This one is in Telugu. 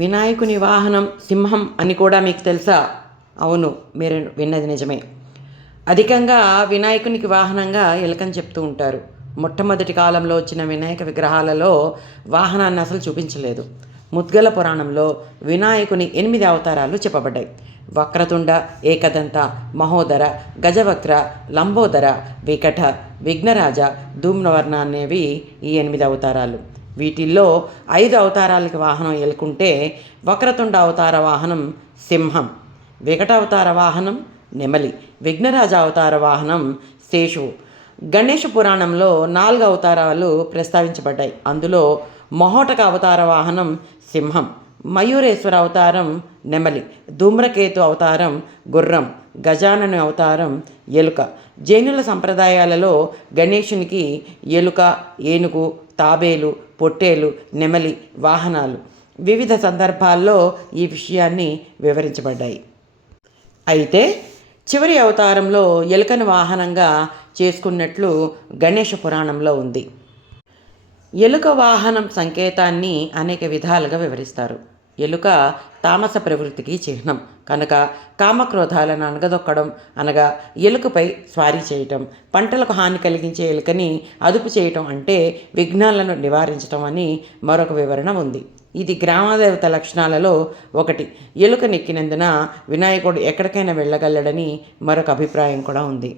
వినాయకుని వాహనం సింహం అని కూడా మీకు తెలుసా? అవును, మీరు విన్నది నిజమే. అధికంగా వినాయకునికి వాహనంగా ఎలుకని చెప్తూ ఉంటారు. మొట్టమొదటి కాలంలో వచ్చిన వినాయక విగ్రహాలలో వాహనాన్ని అసలు చూపించలేదు. ముద్గల పురాణంలో వినాయకుని 8 అవతారాలు చెప్పబడ్డాయి. వక్రతుండ, ఏకదంత, మహోదర, గజవక్ర, లంబోదర, వికట, విఘ్నరాజ, ధూమ్రవర్ణ అనేవి ఈ 8 అవతారాలు. వీటిల్లో 5 అవతారాలకి వాహనం ఎలుకుంటే వక్రతుండ అవతార వాహనం సింహం, వికట అవతార వాహనం నెమలి, విఘ్నరాజ అవతార వాహనం శేషువు. గణేష పురాణంలో 4 అవతారాలు ప్రస్తావించబడ్డాయి. అందులో మహోటక అవతార వాహనం సింహం, మయూరేశ్వర అవతారం నెమలి, ధూమ్రకేతు అవతారం గుర్రం, గజానన అవతారం ఎలుక. జైనుల సంప్రదాయాలలో గణేశునికి ఎలుక, ఏనుగు, తాబేలు, పొట్టేలు, నెమలి వాహనాలు. వివిధ సందర్భాల్లో ఈ విషయాన్ని వివరించబడ్డాయి. అయితే చివరి అవతారంలో ఎలుకను వాహనంగా చేసుకున్నట్లు గణేష పురాణంలో ఉంది. ఎలుక వాహనం సంకేతాన్ని అనేక విధాలుగా వివరిస్తారు. ఎలుక తామస ప్రవృత్తికి చిహ్నం కనుక కామక్రోధాలను అణగదొక్కడం అనగా ఎలుకపై స్వారీ చేయటం, పంటలకు హాని కలిగించే ఎలుకని అదుపు చేయటం అంటే విఘ్నాలను నివారించటం అని మరొక వివరణ ఉంది. ఇది గ్రామదేవత లక్షణాలలో ఒకటి. ఎలుక నెక్కినందున వినాయకుడు ఎక్కడికైనా వెళ్ళగలడని మరొక అభిప్రాయం కూడా ఉంది.